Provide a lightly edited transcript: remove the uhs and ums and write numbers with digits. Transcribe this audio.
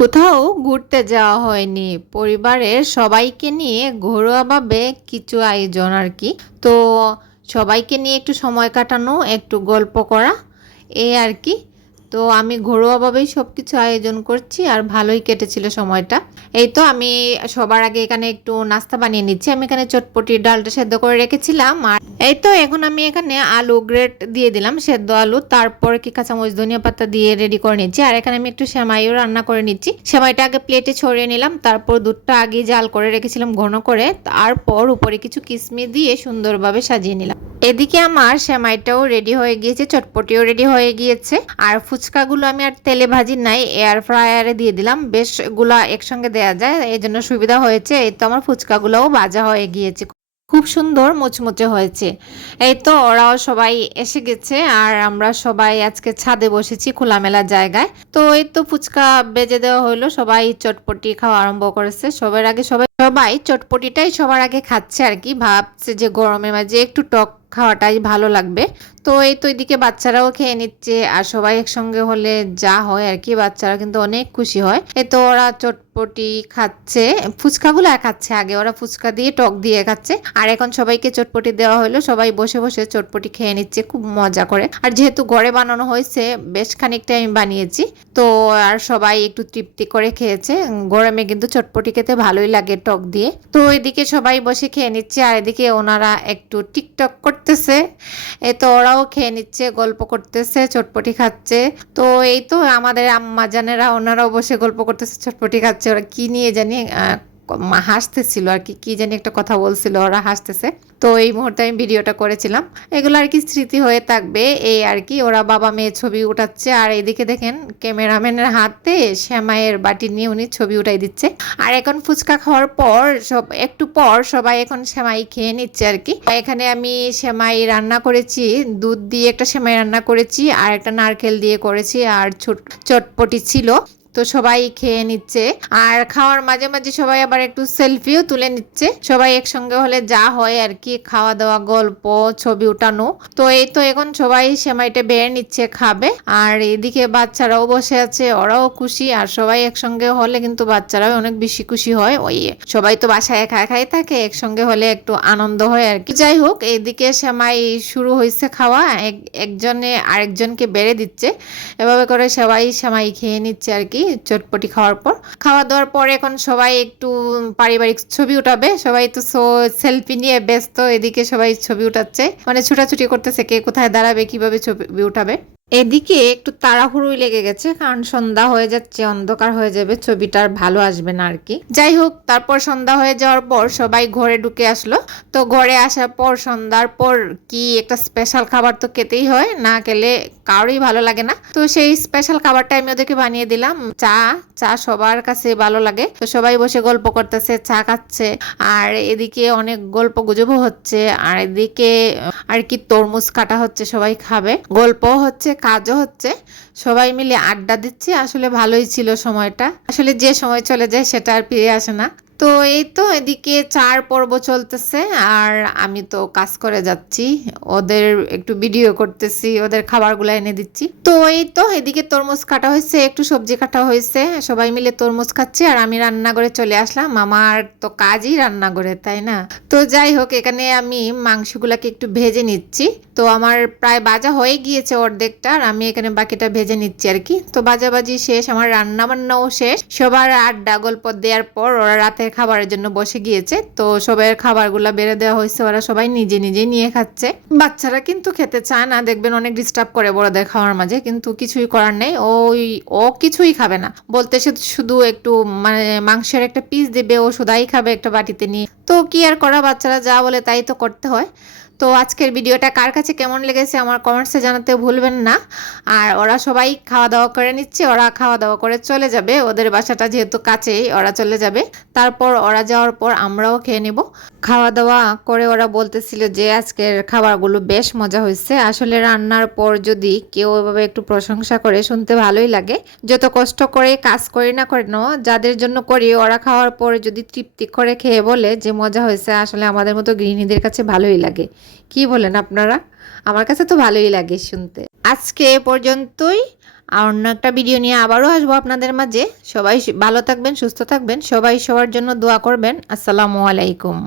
কোথাও ঘুরতে যাওয়া হয়নি, পরিবারের সবাইকে নিয়ে ঘরোয়াভাবে কিছু আয়োজন আর কি। তো সবাইকে নিয়ে একটু সময় কাটানো, একটু গল্প করা, এই আর কি। তো আমি ঘরোয়াভাবেই সব কিছু আয়োজন করছি আর ভালোই কেটেছিল সময়টা। এই তো আমি সবার আগে এখানে একটু নাস্তা বানিয়ে নিচ্ছি। আমি এখানে চটপটির ডালটা সেদ্ধ করে রেখেছিলাম, আর এই তো এখন আমি এখানে আলু গ্রেট দিয়ে দিলাম, সেদ্ধ আলু, তারপর কি কাঁচামরিচ ধনিয়া পাতা দিয়ে রেডি করে নিচ্ছি। আর এখানে আমি একটু সেমাইও রান্না করে নিচ্ছি। সেমাইটা আগে প্লেটে ছড়িয়ে নিলাম, তারপর দুধটা আগে জাল করে রেখেছিলাম ঘন করে, তারপর উপরে কিছু কিশমিশ দিয়ে সুন্দরভাবে সাজিয়ে নিলাম। এদিকে আমার সেমাইটাও রেডি হয়ে গিয়েছে, চটপটিও রেডি হয়ে গিয়েছে। আর ফুচকাগুলো আমি আর তেলে ভাজি নাই, এয়ার ফ্রায়ারে দিয়ে দিলাম, বেশ গুলা একসঙ্গে দেয়া যায়, এই জন্য সুবিধা হয়েছে। এই তো আমার ফুচকাগুলোও ভাজা হয়ে গিয়েছে, খুব সুন্দর মুচমুচে হয়েছে। এই তো ওরাও সবাই এসে গেছে, আর আমরা সবাই আজকে ছাদে বসেছি খোলামেলা জায়গায়। তো এই তো ফুচকা বেজে দেওয়া হলো, সবাই চটপটি খাওয়া আরম্ভ করেছে। সবার আগে সবাই চটপটিটাই সবার আগে খাচ্ছে আর কি, ভাবছে যে গরমের মাঝে একটু টক খাওয়াটাই ভালো লাগবে। তো এই তো এদিকে বাচ্চারাও খেয়ে নিচ্ছে, আর সবাই একসঙ্গে হলে যা হয় আর কি, বাচ্চারা কিন্তু অনেক খুশি হয়। এই তো ওরা চটপটি খাচ্ছে, ফুচকাগুলো খাচ্ছে, আগে ওরা ফুচকা দিয়ে টক দিয়ে খাচ্ছে, আর এখন সবাইকে চটপটি দেওয়া হলো। সবাই বসে বসে চটপটি খেয়ে নিচ্ছে খুব মজা করে। আর যেহেতু ঘরে বানানো হয়েছে, বেশ খানিকটা আমি বানিয়েছি, তো আর সবাই একটু তৃপ্তি করে খেয়েছে। গরমে কিন্তু চটপটি খেতে ভালোই লাগে টক দিয়ে। তো এদিকে সবাই বসে খেয়ে নিচ্ছে, আর এদিকে ওনারা একটু টিকটক করতেছে। এই তো ওরাও খেয়ে নিচ্ছে, গল্প করতেছে, চটপটি খাচ্ছে। তো এই তো আমাদের আম্মা জানেরা, ওনারাও বসে গল্প করতেছে, চটপটি খাচ্ছে। ওরা কি নিয়ে জানি হাসতেছিল আর কি, কি জানি একটা কথা বলছিল, ওরা হাসতেছে। তো এই মুহূর্তে আমি ভিডিওটা করেছিলাম। এগুলো আর কি স্মৃতি হয়ে থাকবে, এই আর কি। ওরা বাবা মেয়ে ছবি উঠাচ্ছে, আর এইদিকে দেখেন ক্যামেরাম্যানের হাতে সেমাইয়ের বাটি নিয়ে উনি ছবি উঠাই দিচ্ছে। আর এখন ফুচকা খাওয়ার পর একটু পর সবাই এখন সেমাই খেয়ে নিচ্ছে আর কি। এখানে আমি সেমাই রান্না করেছি, দুধ দিয়ে একটা সেমাই রান্না করেছি, আর একটা নারকেল দিয়ে করেছি, আর চটপটি ছিল। তো সবাই খেয়ে নিচ্ছে, আর খাওয়ার মাঝে মাঝে সবাই আবার একটু সেলফিও তুলে নিচ্ছে। সবাই একসঙ্গে হলে যা হয় আর কি, খাওয়া দাওয়া, গল্প, ছবি উঠানো। তো এই তো এখন সবাই সেমাইটা বেড়ে নিচ্ছে, খাবে। আর এদিকে বাচ্চারাও বসে আছে, ওরাও খুশি। আর সবাই একসঙ্গে হলে কিন্তু বাচ্চারাও অনেক বেশি খুশি হয়। ওই সবাই তো বাসায় একা একাই থাকে, একসঙ্গে হলে একটু আনন্দ হয় আর কি। যাই হোক, এইদিকে সেমাই শুরু হয়েছে খাওয়া, একজনে আরেকজনকে বেড়ে দিচ্ছে, এভাবে করে সবাই সেমাই খেয়ে নিচ্ছে আর কি চটপটি খাওয়ার পর। খাওয়া দাওয়ার পর এখন সবাই একটু পারিবারিক ছবি উঠাবে, সবাই তো সেলফি নিয়ে ব্যস্ত। এদিকে সবাই ছবি উঠাচ্ছে, মানে ছুটাছুটি করতেছে, কে কোথায় দাঁড়াবে, কিভাবে ছবি উঠাবে। এদিকে একটু তাড়াহুড়োই লেগে গেছে, কারণ সন্ধ্যা হয়ে যাচ্ছে, অন্ধকার হয়ে যাবে, ছবিটা আর ভালো আসবে না আর কি। যাই হোক, তারপর সন্ধ্যা হয়ে যাওয়ার পর সবাই ঘরে ঢুকে আসলো। তো ঘরে আসার পর সন্ধ্যার পর কি একটা স্পেশাল খাবার তো খেতেই হয়, না খেলে কারোরই ভালো লাগে না। তো সেই স্পেশাল খাবারটা আমি ওদেরকে বানিয়ে দিলাম, চা। চা সবার কাছে ভালো লাগে, তো সবাই বসে গল্প করতেছে, চা খাচ্ছে, আর এদিকে অনেক গল্প গুজবও হচ্ছে, আর এদিকে আর কি তরমুজ কাটা হচ্ছে, সবাই খাবে, গল্পও হচ্ছে, কাজও হচ্ছে, সবাই মিলে আড্ডা দিচ্ছি। আসলে ভালোই ছিল সময়টা, আসলে যে সময় চলে যায় সেটা আর ফিরে আসে না। তো এই তো এদিকে চার পর্ব চলতেছে, আর আমি তো কাজ করে যাচ্ছি, ওদের একটু ভিডিও করতেছি, ওদের খাবারগুলো এনে দিচ্ছি। তো এই তো এদিকে তরমুজ কাটা হয়েছে, একটু সবজি কাটা হয়েছে, সবাই মিলে তরমুজ খাচ্ছি, আর আমি রান্নাঘরে চলে আসলাম। আমার তো কাজই রান্নাঘরে, তাই না? তো যাই হোক, এখানে আমি মাংসগুলাকে একটু ভেজে নিচ্ছি। তো আমার প্রায় ভাজা হয়ে গিয়েছে অর্ধেকটা, আর আমি এখানে বাকিটা ভেজে নিচ্ছি আর কি। তো ভাজাভাজি শেষ, আমার রান্না বান্নাও শেষ। সবার আড্ডা গল্প দেওয়ার পর ওরা রাতের খাবারের জন্য বসে গিয়েছে। তো সবাইয়ের খাবারগুলো বেড়ে দেওয়া হয়েছে, ওরা সবাই নিজে নিজে নিয়ে খাচ্ছে। বাচ্চারা কিন্তু খেতে চায় না, দেখবেন অনেক ডিস্টার্ব করে বড়দের খাওয়ার মাঝে, কিন্তু কিছুই করার নেই, ও কিছুই খাবে না, বলতে শুধু একটু মানে মাংসের একটা পিস দেবে, ও শুধাই খাবে একটা বাটিতে নিয়ে। তো কি আর করা, বাচ্চারা যা বলে তাই তো করতে হয়। তো আজকের ভিডিওটা কার কাছে কেমন লেগেছে আমার কমেন্টসে জানাতে ভুলবেন না। আর ওরা সবাই খাওয়া দাওয়া করে নিচ্ছে, ওরা খাওয়া দাওয়া করে চলে যাবে, ওদের বাসাটা যেহেতু কাছেই, ওরা চলে যাবে। তারপর ওরা যাওয়ার পর আমরাও খেয়ে নেব। খাওয়া দাওয়া করে ওরা বলতেছিল যে আজকের খাবারগুলো বেশ মজা হয়েছে। আসলে রান্নার পর যদি কেউ এভাবে একটু প্রশংসা করে, শুনতে ভালোই লাগে। যত কষ্ট করে কাজ করি না কেন, যাদের জন্য করি, ওরা খাওয়ার পর যদি তৃপ্তি করে খেয়ে বলে যে মজা হয়েছে, আসলে আমাদের মতো গৃহিণীদের কাছে ভালোই লাগে। কি বলেন আপনারা? আমার কাছে তো ভালোই লাগে শুনতে। আজকে এ পর্যন্তই। আর অন্য একটা ভিডিও নিয়ে আবারও আসবো আপনাদের মাঝে। সবাই ভালো থাকবেন, সুস্থ থাকবেন, সবাই সবার জন্য দোয়া করবেন। আসসালামু আলাইকুম।